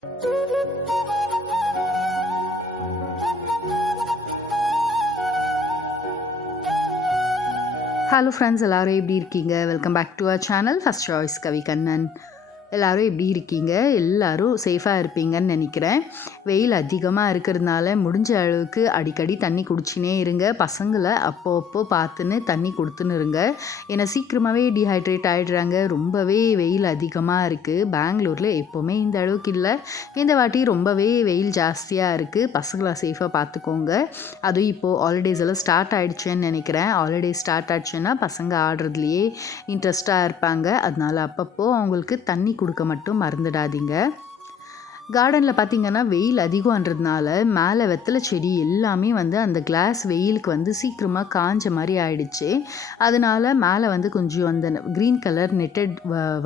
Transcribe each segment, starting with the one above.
Hello friends, எல்லோரும் எப்படி இருக்கீங்க? Welcome back to our channel first choice Kavi Kannan. எல்லோரும் எப்படி இருக்கீங்க? எல்லோரும் சேஃபாக இருப்பீங்கன்னு நினைக்கிறேன். வெயில் அதிகமாக இருக்கிறதுனால முடிஞ்ச அளவுக்கு அடிக்கடி தண்ணி குடிச்சினே இருங்க. பசங்களை அப்போ பார்த்துன்னு தண்ணி கொடுத்துன்னு இருங்க. ஏன்னா சீக்கிரமாகவே டீஹைட்ரேட் ஆகிடுறாங்க. ரொம்பவே வெயில் அதிகமாக இருக்குது. பெங்களூரில் எப்போவுமே இந்த அளவுக்கு இல்லை, இந்த வாட்டி ரொம்பவே வெயில் ஜாஸ்தியாக இருக்குது. பசங்களை சேஃபாக பார்த்துக்கோங்க. அதுவும் இப்போது ஹாலிடேஸ் எல்லாம் ஸ்டார்ட் ஆகிடுச்சுன்னு நினைக்கிறேன். ஹாலிடேஸ் ஸ்டார்ட் ஆகிடுச்சுன்னா பசங்க ஆடுறதுலையே இன்ட்ரெஸ்ட்டாக இருப்பாங்க. அதனால் அப்பப்போ அவங்களுக்கு தண்ணி கொடுக்க மட்டும் மறந்துடாதீங்க. கார்டனில் பார்த்திங்கன்னா வெயில் அதிகம்ன்றதுனால மேலே வெத்தலை செடி எல்லாமே அந்த கிளாஸ் வெயிலுக்கு சீக்கிரமாக காஞ்ச மாதிரி ஆயிடுச்சு. அதனால் மேலே கொஞ்சம் அந்த க்ரீன் கலர் நெட்டட்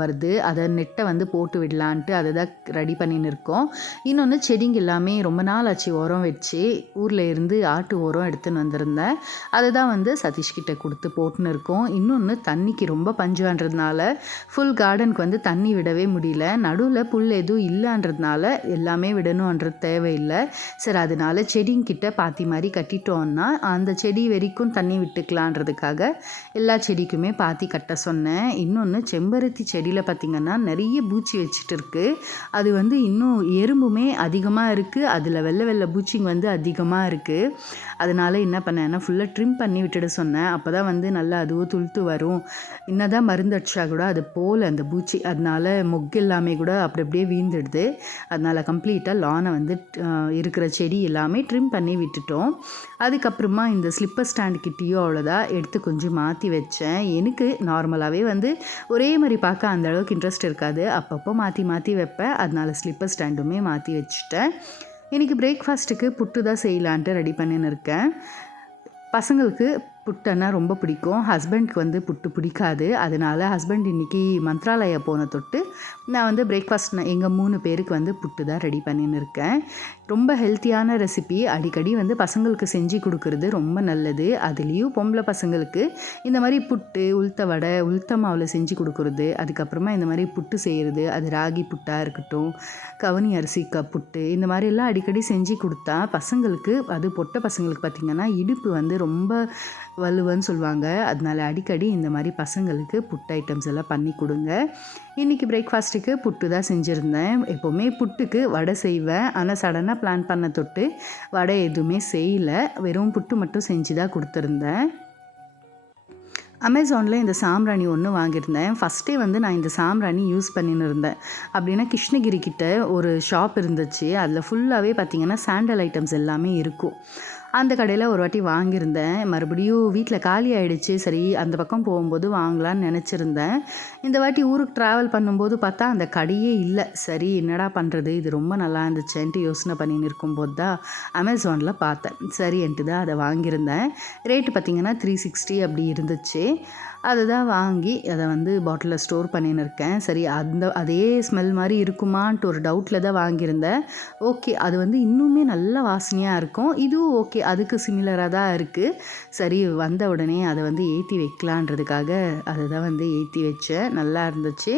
வருது. அதை நெட்டை போட்டு விடலான்ட்டு அதை தான் ரெடி பண்ணின்னு இருக்கோம். இன்னொன்று செடிங்க எல்லாமே ரொம்ப நாள் ஆச்சு உரம் வச்சு, ஊரில் இருந்து ஆட்டு உரம் எடுத்துன்னு வந்திருந்தேன். அதை தான் சதீஷ்கிட்ட கொடுத்து போட்டுன்னு இருக்கோம். இன்னொன்று தண்ணிக்கு ரொம்ப பஞ்சுன்றதுனால ஃபுல் கார்டனுக்கு தண்ணி விடவே முடியல. நடுவில் புல் எதுவும் இல்லைன்றதுனால எல்லாமே விடணுன்றது தேவையில்லை. சரி, அதனால செடிங்கிட்ட பாத்தி மாதிரி கட்டிட்டோன்னா அந்த செடி வரைக்கும் தண்ணி விட்டுக்கலான்றதுக்காக எல்லா செடிக்குமே பாத்தி கட்ட சொன்னேன். இன்னொன்று செம்பருத்தி செடியில் பார்த்திங்கன்னா நிறைய பூச்சி வச்சுட்டு இருக்குது. அது இன்னும் எறும்புமே அதிகமாக இருக்குது. அதில் வெள்ளை வெள்ளை பூச்சிங்க அதிகமாக இருக்குது. அதனால் என்ன பண்ணேன்னா ஃபுல்லாக ட்ரிம் பண்ணி விட்டுட சொன்னேன். அப்போ தான் நல்லா அதுவும் துளுத்து வரும். என்னதான் மருந்து அடிச்சா கூட அது போல் அந்த பூச்சி, அதனால மொக்கு எல்லாமே கூட அப்படி அப்படியே வீழ்ந்துடுது. அதனால் கம்ப்ளீட்டாக லானை இருக்கிற செடி எல்லாமே ட்ரிம் பண்ணி விட்டுட்டோம். அதுக்கப்புறமா இந்த ஸ்லிப்பர் ஸ்டாண்டு கிட்டேயும் அவ்வளோதான் எடுத்து கொஞ்சம் மாற்றி வச்சேன். எனக்கு நார்மலாகவே ஒரே மாதிரி பார்க்க அந்த அளவுக்கு இன்ட்ரெஸ்ட் இருக்காது. அப்பப்போ மாற்றி மாற்றி வைப்பேன். அதனால் ஸ்லிப்பர் ஸ்டாண்டுமே மாற்றி வச்சுட்டேன். இன்றைக்கி பிரேக்ஃபாஸ்ட்டுக்கு புட்டு தான் செய்யலான்ட்டு ரெடி பண்ணின்னு இருக்கேன். பசங்களுக்கு புட்டுன்னா ரொம்ப பிடிக்கும். ஹஸ்பண்ட்க்கு புட்டு பிடிக்காது. அதனால் ஹஸ்பண்ட் இன்றைக்கி மந்த்ராலயா போன தொட்டு நான் பிரேக்ஃபாஸ்ட் எங்கள் 3 பேருக்கு புட்டு தான் ரெடி பண்ணின்னு இருக்கேன். ரொம்ப ஹெல்த்தியான ரெசிபி. அடிக்கடி பசங்களுக்கு செஞ்சு கொடுக்குறது ரொம்ப நல்லது. அதுலேயும் பொம்பளை பசங்களுக்கு இந்த மாதிரி புட்டு, உளுத்த வடை, உளுத்த மாவில் செஞ்சு கொடுக்குறது, அதுக்கப்புறமா இந்த மாதிரி புட்டு செய்கிறது, அது ராகி புட்டாக இருக்கட்டும், கவனி அரிசி புட்டு, இந்த மாதிரிலாம் அடிக்கடி செஞ்சு கொடுத்தா பசங்களுக்கு, அது பொட்டை பசங்களுக்கு பார்த்திங்கன்னா இடுப்பு ரொம்ப வலுவன்னு சொல்லுவாங்க. அதனால் அடிக்கடி இந்த மாதிரி பசங்களுக்கு புட்டு ஐட்டம்ஸ் எல்லாம் பண்ணி கொடுங்க. இன்றைக்கி பிரேக்ஃபாஸ்ட்டுக்கு புட்டு தான் செஞ்சுருந்தேன். எப்போவுமே புட்டுக்கு வடை செய்வேன். ஆனால் சடனாக பிளான் பண்ண தொட்டு வடை எதுவுமே செய்யலை. வெறும் புட்டு மட்டும் செஞ்சு தான் கொடுத்துருந்தேன். அமேசானில் இந்த சாம்பிராணி ஒன்று வாங்கியிருந்தேன். ஃபஸ்ட்டே நான் இந்த சாம்பிராணி யூஸ் பண்ணின்னு இருந்தேன். அப்படின்னா கிருஷ்ணகிரி கிட்ட ஒரு ஷாப் இருந்துச்சு. அதில் ஃபுல்லாகவே பார்த்திங்கன்னா சாண்டல் ஐட்டம்ஸ் எல்லாமே இருக்கும். அந்த கடையில் ஒரு வாட்டி வாங்கியிருந்தேன். மறுபடியும் வீட்டில் காலி ஆகிடுச்சு. சரி, அந்த பக்கம் போகும்போது வாங்கலான்னு நினச்சிருந்தேன். இந்த வாட்டி ஊருக்கு ட்ராவல் பண்ணும்போது பார்த்தா அந்த கடையே இல்லை. சரி, என்னடா பண்ணுறது, இது ரொம்ப நல்லா இருந்துச்சுன்ட்டு யோசனை பண்ணின்னு இருக்கும்போது தான் அமேசானில் பார்த்தேன். சரின்ட்டு தான் அதை வாங்கியிருந்தேன். ரேட்டு பார்த்திங்கன்னா 360 அப்படி இருந்துச்சு. அதை தான் வாங்கி அதை பாட்டிலில் ஸ்டோர் பண்ணின்னு இருக்கேன். சரி, அதே ஸ்மெல் மாதிரி இருக்குமான்ட்டு ஒரு டவுட்டில் தான் வாங்கியிருந்தேன். ஓகே, அது இன்னுமே நல்ல வாசனையாக இருக்கும். இதுவும் ஓகே, அதுக்கு சிமிலராக தான் இருக்குது. சரி, வந்த உடனே அதை ஏற்றி வைக்கலான்றதுக்காக அதை தான் ஏற்றி வச்சேன். நல்லா இருந்துச்சு.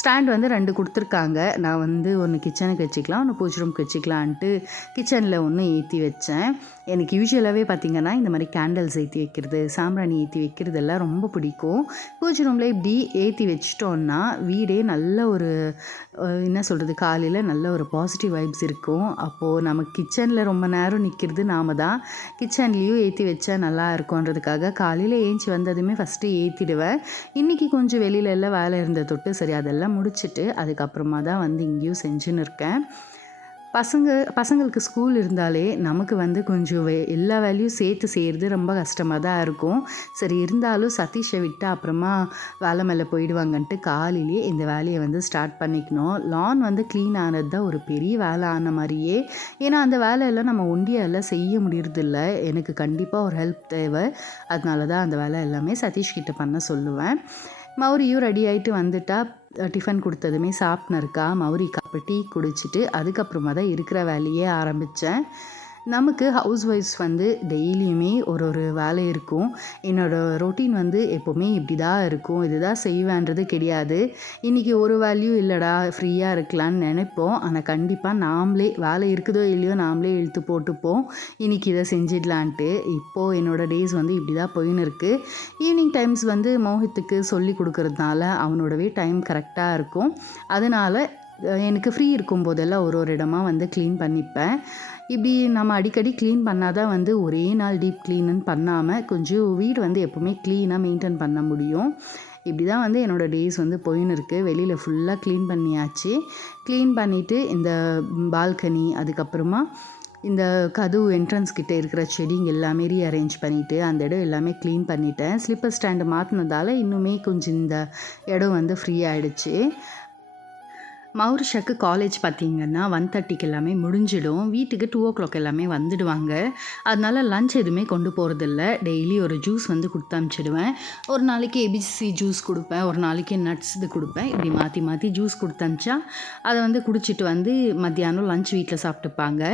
ஸ்டாண்ட் 2 கொடுத்துருக்காங்க. நான் ஒன்று கிச்சனுக்கு வச்சுக்கலாம், ஒன்று பூஜை ரூமுக்கு வச்சுக்கலான்ட்டு கிச்சனில் ஒன்று ஏற்றி வச்சேன். எனக்கு யூஸ்வலாகவே பார்த்திங்கன்னா இந்த மாதிரி கேண்டில்ஸ் ஏற்றி வைக்கிறது, சாம்பிராணி ஏற்றி வைக்கிறது எல்லாம் ரொம்ப பிடிக்கும். பூஜை ரூமில் இப்படி ஏற்றி வச்சிட்டோன்னா வீடே நல்ல ஒரு என்ன சொல்கிறது, காலையில் நல்ல ஒரு பாசிட்டிவ் வைப்ஸ் இருக்கும். அப்போது நம்ம கிச்சனில் ரொம்ப நேரம் நிற்கிறது நாம தான். கிச்சன்லேயும் ஏற்றி வச்சா நல்லா இருக்கும்ன்றதுக்காக காலையில் ஏஞ்சி வந்ததுமே ஃபஸ்ட்டு ஏற்றிடுவேன். இன்றைக்கி கொஞ்சம் வெளியில எல்லாம் வேலை இருந்த தொட்டு சரி அதெல்லாம் முடிச்சுட்டு அதுக்கப்புறமா தான் இங்கேயும் செஞ்சுன்னு இருக்கேன். பசங்களுக்கு ஸ்கூல் இருந்தாலே நமக்கு கொஞ்சம் எல்லா வேலையும் சேர்த்து செய்கிறது ரொம்ப கஷ்டமாக தான் இருக்கும். சரி, இருந்தாலும் சதீஷை விட்டு அப்புறமா வேலை மேலே போயிடுவாங்கன்ட்டு காலையிலேயே இந்த வேலையை ஸ்டார்ட் பண்ணிக்கணும். லான் க்ளீன் ஆனது தான் ஒரு பெரிய வேலை ஆன மாதிரியே. ஏன்னா அந்த வேலையெல்லாம் நம்ம ஒண்டியெல்லாம் செய்ய முடியறதில்ல. எனக்கு கண்டிப்பாக ஒரு ஹெல்ப் தேவை. அதனால தான் அந்த வேலை எல்லாமே சதீஷ்கிட்ட பண்ண சொல்லுவேன். மௌரியும் ரெடி ஆகிட்டு வந்துட்டா. டிஃபன் கொடுத்ததுமே சாப்பிட்னு இருக்கா. மௌரிக்கு அப்போ டீ குடிச்சிட்டு அதுக்கப்புறமா தான் இருக்கிற வேலையே ஆரம்பித்தேன். நமக்கு ஹவுஸ் ஒய்ஃப்ஸ் வந்து டெய்லியுமே ஒரு வேலை இருக்கும். என்னோடய ரொட்டீன் வந்து எப்போவுமே இப்படி தான் இருக்கும், இதுதான் செய்வேன்றது கிடையாது. இன்றைக்கி ஒரு வேலையும் இல்லைடா ஃப்ரீயாக இருக்கலான்னு நினைப்போம். ஆனால் கண்டிப்பாக நாமளே வேலை இருக்குதோ இல்லையோ நாமளே இழுத்து போட்டுப்போம் இன்றைக்கி இதை செஞ்சிடலான்ட்டு. இப்போது என்னோடய டேஸ் வந்து இப்படி தான் போயின்னு இருக்குது. ஈவினிங் டைம்ஸ் வந்து மோஹித்துக்கு சொல்லி கொடுக்கறதுனால அவனோடவே டைம் கரெக்டாக இருக்கும். அதனால் எனக்கு ஃப்ரீ இருக்கும் போதெல்லாம் ஒரு இடமா வந்து க்ளீன் பண்ணிப்பேன். இப்படி நம்ம அடிக்கடி க்ளீன் பண்ணால் தான் வந்து ஒரே நாள் டீப் க்ளீனுன்னு பண்ணாமல் கொஞ்சம் வீடு வந்து எப்போவுமே க்ளீனாக மெயின்டைன் பண்ண முடியும். இப்படி தான் வந்து என்னோடய டேஸ் வந்து போயின்னு இருக்குது. வெளியில் ஃபுல்லாக க்ளீன் பண்ணியாச்சு. க்ளீன் பண்ணிவிட்டு இந்த பால்கனி, அதுக்கப்புறமா இந்த கதவு என்ட்ரன்ஸ் கிட்டே இருக்கிற செடிங்க எல்லாமே ரீஅரேஞ்ச் பண்ணிவிட்டு அந்த இடம் எல்லாமே க்ளீன் பண்ணிட்டேன். ஸ்லிப்பர் ஸ்டாண்டு மாற்றினதால இன்னுமே கொஞ்சம் இந்த இடம் வந்து ஃப்ரீ ஆகிடுச்சு. மௌரிஷாக்கு காலேஜ் பார்த்திங்கன்னா 1:30க்கு எல்லாமே முடிஞ்சிடும். வீட்டுக்கு 2:00 எல்லாமே வந்துடுவாங்க. அதனால லஞ்ச் எதுவுமே கொண்டு போகிறதில்ல. டெய்லி ஒரு ஜூஸ் வந்து கொடுத்து அனுப்பிச்சிடுவேன். ஒரு நாளைக்கு ஏபிசி ஜூஸ் கொடுப்பேன், ஒரு நாளைக்கு நட்ஸ் இது கொடுப்பேன். இப்படி மாற்றி மாற்றி ஜூஸ் கொடுத்து அனுப்பிச்சா அதை வந்து குடிச்சிட்டு வந்து மத்தியானம் லஞ்ச் வீட்டில் சாப்பிட்டுப்பாங்க.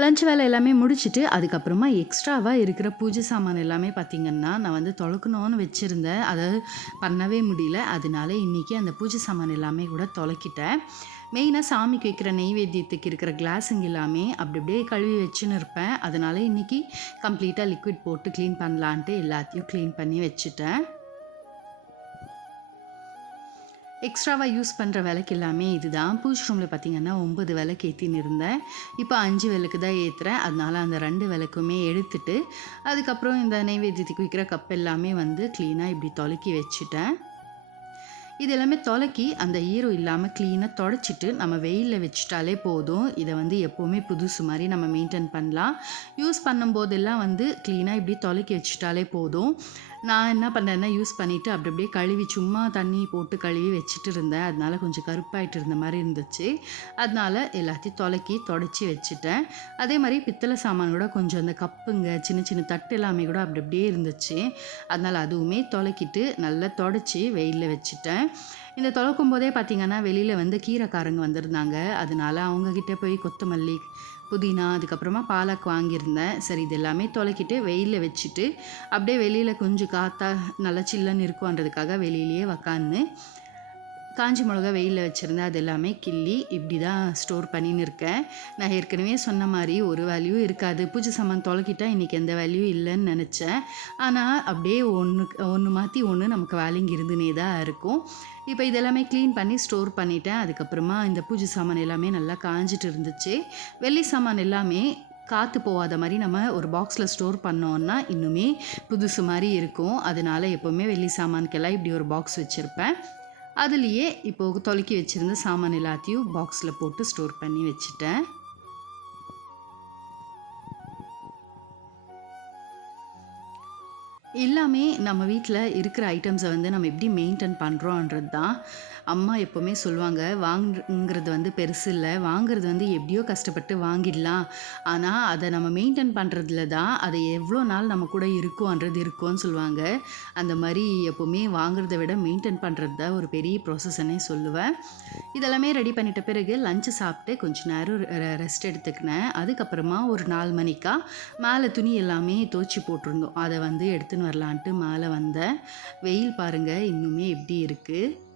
லஞ்ச் வேலை எல்லாமே முடிச்சுட்டு அதுக்கப்புறமா எக்ஸ்ட்ராவாக இருக்கிற பூஜை சாமான் எல்லாமே பார்த்திங்கன்னா நான் வந்து தொலைக்கணும்னு வச்சுருந்தேன். அதை பண்ணவே முடியல. அதனால இன்றைக்கி அந்த பூஜை சாமான் எல்லாமே கூட தொலைக்கிட்டேன். மெயினாக சாமிக்கு வைக்கிற நெய்வேத்தியத்துக்கு இருக்கிற கிளாஸுங்க எல்லாமே அப்படி அப்படியே கழுவி வச்சுன்னு இருப்பேன். அதனால் இன்றைக்கி கம்ப்ளீட்டாக லிக்விட் போட்டு க்ளீன் பண்ணலான்ட்டு எல்லாத்தையும் க்ளீன் பண்ணி வச்சுட்டேன். எக்ஸ்ட்ராவாக யூஸ் பண்ணுற விளக்கு எல்லாமே இதுதான். பூஜை ரூமில் பார்த்திங்கன்னா 9 விளக்கு ஏற்றின்னு இருந்தேன். இப்போ 5 விளக்கு தான் ஏற்றுறேன். அதனால் அந்த 2 விளக்குமே எடுத்துட்டு அதுக்கப்புறம் இந்த நெய்வேத்தியத்துக்கு வைக்கிற கப் எல்லாமே வந்து க்ளீனாக இப்படி தொலைக்கி வச்சுட்டேன். இது எல்லாமே தொலைக்கி அந்த ஈரம் இல்லாமல் க்ளீனாக தொடச்சிட்டு நம்ம வெயிலில் வச்சுட்டாலே போதும். இதை வந்து எப்போவுமே புதுசு மாதிரி நம்ம மெயின்டைன் பண்ணலாம். யூஸ் பண்ணும்போதெல்லாம் வந்து க்ளீனாக இப்படி தொலைக்கி வச்சுட்டாலே போதும். நான் என்ன பண்ணேன்னா யூஸ் பண்ணிவிட்டு அப்படி அப்படியே கழுவி சும்மா தண்ணி போட்டு கழுவி வச்சுட்டு இருந்தேன். அதனால கொஞ்சம் கருப்பாயிட்டு இருந்த மாதிரி இருந்துச்சு. அதனால எல்லாத்தையும் தொலைக்கி தொடச்சி வச்சுட்டேன். அதே மாதிரி பித்தளை சாமான் கூட கொஞ்சம் அந்த கப்புங்க சின்ன சின்ன தட்டு எல்லாமே கூட அப்படி அப்படியே இருந்துச்சு. அதனால் அதுவுமே தொலைக்கிட்டு நல்லா தொடச்சி வெயிலில் வச்சுட்டேன். இந்த தொலைக்கும் போதே பார்த்திங்கன்னா வெளியில் வந்து கீரைக்காரங்க வந்திருந்தாங்க. அதனால அவங்கக்கிட்ட போய் கொத்தமல்லி, புதினா, அதுக்கப்புறமா பாலக் வாங்கியிருந்தேன். சரி இது எல்லாமே தொலைக்கிட்டு வெயிலில் வச்சுட்டு அப்படியே வெளியில் கொஞ்சம் காற்றா நல்லா சில்லுன்னு இருக்கும்ன்றதுக்காக வெளியிலேயே உக்காந்து காஞ்சி மிளகா வெயிலில் வச்சுருந்தேன். அது எல்லாமே கிள்ளி இப்படி தான் ஸ்டோர் பண்ணின்னு இருக்கேன். நான் ஏற்கனவே சொன்ன மாதிரி ஒரு வேல்யூ இருக்காது. பூஜை சாமான் தொலைக்கிட்டா இன்றைக்கி எந்த வேல்யூ இல்லைன்னு நினச்சேன். ஆனால் அப்படியே ஒன்று மாற்றி ஒன்று நமக்கு வேலைங்க இருந்துனே தான் இருக்கும். இப்போ இதெல்லாமே க்ளீன் பண்ணி ஸ்டோர் பண்ணிட்டேன். அதுக்கப்புறமா இந்த பூஜை சாமான் எல்லாமே நல்லா காஞ்சிட்டு இருந்துச்சு. வெள்ளி சாமான் எல்லாமே காற்று போகாத மாதிரி நம்ம ஒரு பாக்ஸில் ஸ்டோர் பண்ணோன்னா இன்னுமே புதுசு மாதிரி இருக்கும். அதனால எப்போவுமே வெள்ளி சாமானுக்கெல்லாம் இப்படி ஒரு பாக்ஸ் வச்சுருப்பேன். அதுலேயே இப்போது தொலைக்கி வச்சுருந்த சாமான் எல்லாத்தையும் பாக்ஸில் போட்டு ஸ்டோர் பண்ணி வச்சுட்டேன். எல்லாமே நம்ம வீட்டில் இருக்கிற ஐட்டம்ஸை வந்து நம்ம எப்படி மெயின்டைன் பண்ணுறோன்றது தான். அம்மா எப்போவுமே சொல்லுவாங்க, வாங்குறது வந்து பெருசு இல்லை, வாங்குறது வந்து எப்படியோ கஷ்டப்பட்டு வாங்கிடலாம், ஆனால் அதை நம்ம மெயின்டைன் பண்ணுறதுல தான் அது எவ்வளோ நாள் நம்ம கூட இருக்கும்னு சொல்லுவாங்க. அந்த மாதிரி எப்போவுமே வாங்குறத விட மெயின்டைன் பண்ணுறது தான் ஒரு பெரிய ப்ராசஸ்ன்னே சொல்லுவேன். இதெல்லாமே ரெடி பண்ணிட்ட பிறகு லஞ்சு சாப்பிட்டு கொஞ்சம் நேரம் ரெஸ்ட் எடுத்துக்கினேன். அதுக்கப்புறமா ஒரு 4 மணிக்கா மேலே துணி எல்லாமே துவைச்சி போட்டிருந்தோம். அதை வந்து எடுத்துன்னு வரலான்ட்டு மேலே வந்தேன். வெயில் பாருங்கள் இன்னுமே எப்படி இருக்குது.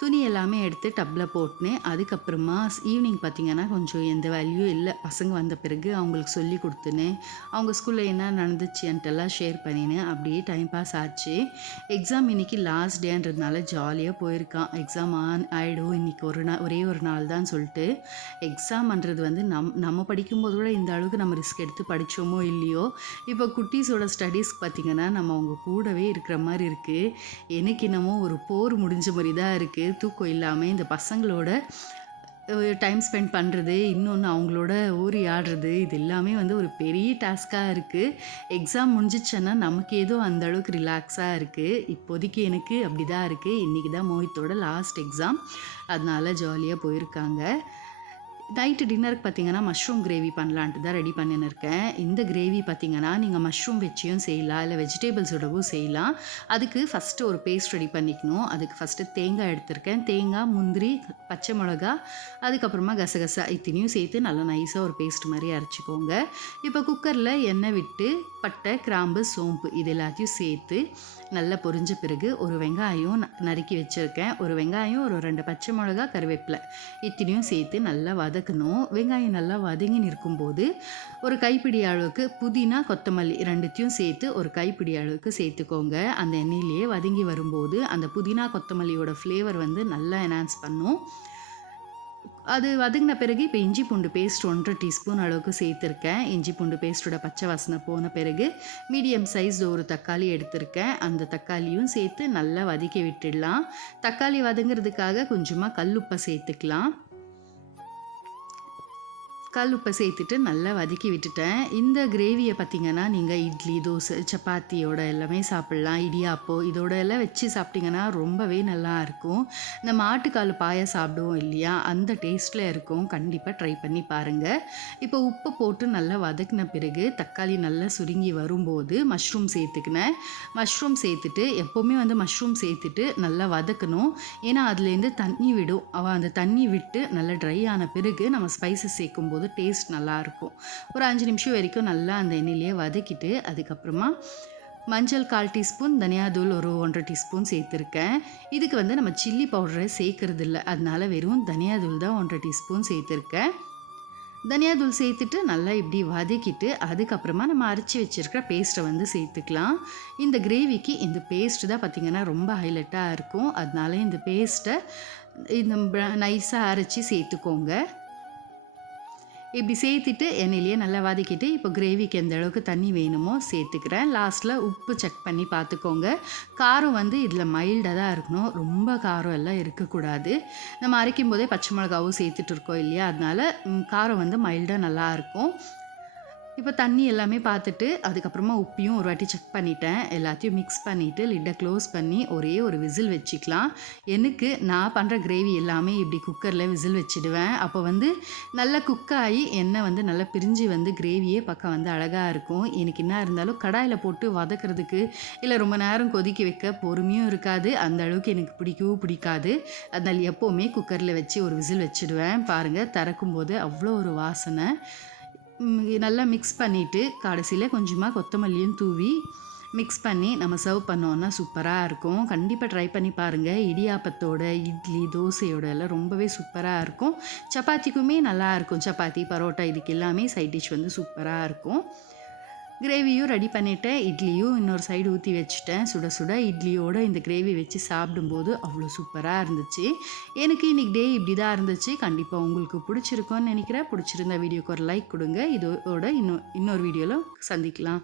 துணி எல்லாமே எடுத்து டப்பில் போட்டுனேன். அதுக்கப்புறமா ஈவினிங் பார்த்திங்கன்னா கொஞ்சம் எந்த வேலையும் இல்லை. பசங்க வந்த பிறகு அவங்களுக்கு சொல்லி கொடுத்துனேன். அவங்க ஸ்கூலில் என்ன நடந்துச்சுன்ட்டெல்லாம் ஷேர் பண்ணினேன். அப்படியே டைம் பாஸ் ஆச்சு. எக்ஸாம் இன்றைக்கி லாஸ்ட் டேன்றதுனால ஜாலியாக போயிருக்கான். எக்ஸாம் ஆகிடும் இன்றைக்கி ஒரே ஒரு நாள் தான் சொல்லிட்டு. எக்ஸாம்ன்றது வந்து நம்ம படிக்கும்போது கூட இந்த அளவுக்கு நம்ம ரிஸ்க் எடுத்து படித்தோமோ இல்லையோ, இப்போ குட்டீஸோட ஸ்டடீஸ்க்கு பார்த்திங்கன்னா நம்ம அவங்க கூடவே இருக்கிற மாதிரி இருக்குது. எனக்கு என்னமோ ஒரு போர் முடிஞ்ச மாதிரி தான் இருக்குது. தூக்கம் இல்லாமல் இந்த பசங்களோட டைம் ஸ்பெண்ட் பண்ணுறது, இன்னொன்று அவங்களோட ஊறி ஆடுறது, இது எல்லாமே வந்து ஒரு பெரிய டாஸ்க்காக இருக்குது. எக்ஸாம் முடிஞ்சிச்சுன்னா நமக்கு ஏதோ அந்த அளவுக்கு ரிலாக்ஸாக இருக்குது. இப்போதைக்கு எனக்கு அப்படி தான் இருக்குது. இன்றைக்கி தான் மோஹித்தோட லாஸ்ட் எக்ஸாம். அதனால ஜாலியாக போயிருக்காங்க. நைட்டு டின்னருக்கு பார்த்தீங்கன்னா, மஷ்ரூம் கிரேவி பண்ணலான்ட்டு தான் ரெடி பண்ணின்னு இருக்கேன். இந்த கிரேவி பார்த்தீங்கன்னா, நீங்க மஷ்ரூம் வச்சியும் செய்யலாம், இல்ல வெஜிடபிள்ஸோடவும் செய்யலாம். அதுக்கு ஃபஸ்ட்டு ஒரு பேஸ்ட் ரெடி பண்ணிக்கணும். அதுக்கு ஃபஸ்ட்டு தேங்காய் எடுத்திருக்கேன். தேங்காய், முந்திரி, பச்சை மிளகா, அதுக்கப்புறமா கசகசா இத்தனையும் சேர்த்து நல்லா நைஸா ஒரு பேஸ்ட் மாரி அரைச்சிக்கோங்க. இப்போ குக்கரில் எண்ணெய் விட்டு, பட்டை, கிராம்பு, சோம்பு இது எல்லாத்தையும் சேர்த்து நல்லா பொரிஞ்ச பிறகு ஒரு வெங்காயம் நறுக்கி வச்சுருக்கேன். ஒரு வெங்காயம், ஒரு 2 பச்சை மிளகா, கருவேப்பிலை இத்தனையும் சேர்த்து நல்லா வதக்கணும். வெங்காயம் நல்லா வதங்கி நிற்கும்போது ஒரு கைப்பிடி அளவுக்கு புதினா, கொத்தமல்லி 2த்தையும் சேர்த்து ஒரு கைப்பிடி அளவுக்கு சேர்த்துக்கோங்க. அந்த எண்ணெயிலேயே வதங்கி வரும்போது அந்த புதினா, கொத்தமல்லியோட ஃப்ளேவர் வந்து நல்லா என்ஹான்ஸ் பண்ணும். அது வதங்கின பிறகு இப்போ இஞ்சி பூண்டு பேஸ்ட் 1 1/2 டீஸ்பூன் அளவுக்கு சேர்த்துருக்கேன். இஞ்சி பூண்டு பேஸ்ட்டோட பச்சை வாசனை போன பிறகு மீடியம் சைஸ் ஒரு தக்காளி எடுத்திருக்கேன். அந்த தக்காளியும் சேர்த்து நல்லா வதக்கி விட்டுடலாம். தக்காளி வதங்கிறதுக்காக கொஞ்சமாக கல்லுப்பை சேர்த்துக்கலாம். கல் உப்பை சேர்த்துட்டு நல்லா வதக்கி விட்டுட்டேன். இந்த கிரேவியை பார்த்திங்கன்னா, நீங்கள் இட்லி, தோசை, சப்பாத்தியோட எல்லாமே சாப்பிட்லாம். இடியாப்பம் இதோட எல்லாம் வச்சு சாப்பிட்டிங்கன்னா ரொம்பவே நல்லாயிருக்கும். நம்ம ஆட்டுக்கால் பாயா சாப்பிடுவோம் இல்லையா, அந்த டேஸ்ட்டில் இருக்கும். கண்டிப்பாக ட்ரை பண்ணி பாருங்கள். இப்போ உப்பு போட்டு நல்லா வதக்கின பிறகு தக்காளி நல்லா சுருங்கி வரும்போது மஷ்ரூம் சேர்த்துக்கினேன். மஷ்ரூம் சேர்த்துட்டு எப்போவுமே வந்து மஷ்ரூம் சேர்த்துட்டு நல்லா வதக்கணும். ஏன்னா அதுலேருந்து தண்ணி விடும். அந்த தண்ணி விட்டு நல்லா ட்ரை ஆன பிறகு நம்ம ஸ்பைசஸ் சேர்க்கும்போது டேஸ்ட் நல்லாயிருக்கும். ஒரு 5 நிமிஷம் வரைக்கும் நல்லா அந்த எண்ணெயிலேயே வதக்கிட்டு அதுக்கப்புறமா மஞ்சள் 1/4 டீஸ்பூன், தனியாத்தூள் ஒரு 1 1/2 டீஸ்பூன் சேர்த்துருக்கேன். இதுக்கு வந்து நம்ம சில்லி பவுடரை சேர்க்கறது இல்லை, அதனால வெறும் தனியாத்தூள் தான் 1 1/2 டீஸ்பூன் சேர்த்துருக்கேன். தனியாத்தூள் சேர்த்துட்டு நல்லா இப்படி வதக்கிட்டு அதுக்கப்புறமா நம்ம அரைச்சி வச்சுருக்கிற பேஸ்ட்டை வந்து சேர்த்துக்கலாம். இந்த கிரேவிக்கு இந்த பேஸ்ட்டு தான் பார்த்திங்கன்னா ரொம்ப ஹைலைட்டாக இருக்கும். அதனால இந்த பேஸ்ட்டை இந்த நைஸாக அரைச்சி சேர்த்துக்கோங்க. இப்படி சேர்த்துட்டு எண்ணெயிலேயே நல்லா வதக்கிட்டு இப்போ கிரேவிக்கு எந்த அளவுக்கு தண்ணி வேணுமோ சேர்த்துக்கிறேன். லாஸ்ட்டில் உப்பு செக் பண்ணி பார்த்துக்கோங்க. காரம் வந்து இதில் மைல்டாக தான் இருக்கணும், ரொம்ப காரம் எல்லாம் இருக்கக்கூடாது. நம்ம அரைக்கும் போதே பச்சை மிளகாவும் சேர்த்துட்டு இருக்கோம் இல்லையா, அதனால காரம் வந்து மைல்டாக நல்லாயிருக்கும். இப்போ தண்ணி எல்லாமே பார்த்துட்டு அதுக்கப்புறமா உப்பையும் ஒரு வாட்டி செக் பண்ணிட்டேன். எல்லாத்தையும் மிக்ஸ் பண்ணிவிட்டு லிட்டை க்ளோஸ் பண்ணி ஒரே ஒரு விசில் வச்சுக்கலாம். நான் பண்ணுற கிரேவி எல்லாமே இப்படி குக்கரில் விசில் வச்சுடுவேன். அப்போ வந்து நல்லா குக் ஆகி எண்ணெய் வந்து நல்லா பிரிஞ்சு வந்து கிரேவியே பக்கம் வந்து அழகாக இருக்கும். எனக்கு என்ன இருந்தாலும் கடாயில் போட்டு வதக்கிறதுக்கு இல்லை ரொம்ப நேரம் கொதிக்க வைக்க பொறுமையும் இருக்காது. அந்த அளவுக்கு எனக்கு பிடிக்கவும் பிடிக்காது. அதனால் எப்போவுமே குக்கரில் வச்சு ஒரு விசில் வச்சுடுவேன். பாருங்கள், திறக்கும்போது அவ்வளோ ஒரு வாசனை. நல்லா மிக்ஸ் பண்ணிவிட்டு கடைசியில் கொஞ்சமாக கொத்தமல்லியும் தூவி மிக்ஸ் பண்ணி நம்ம சர்வ் பண்ணோன்னா சூப்பராக இருக்கும். கண்டிப்பாக ட்ரை பண்ணி பாருங்கள். இடியாப்பத்தோட, இட்லி, தோசையோட எல்லாம் ரொம்பவே சூப்பராக இருக்கும். சப்பாத்திக்குமே நல்லாயிருக்கும். சப்பாத்தி, பரோட்டா இதுக்கு எல்லாமே சைட் டிஷ் வந்து சூப்பராக இருக்கும். கிரேவியும் ரெடி பண்ணிவிட்டேன். இட்லியும் இன்னொரு சைடு ஊற்றி வச்சுட்டேன். சுட சுட இட்லியோடு இந்த கிரேவி வச்சு சாப்பிடும்போது அவ்வளோ சூப்பராக இருந்துச்சு. எனக்கு இன்றைக்கி டே இப்படி தான் இருந்துச்சு. கண்டிப்பாக உங்களுக்கு பிடிச்சிருக்கும்னு நினைக்கிறேன். பிடிச்சிருந்த வீடியோக்கு ஒரு லைக் கொடுங்க. இதோட இன்னொரு வீடியோவில் சந்திக்கலாம்.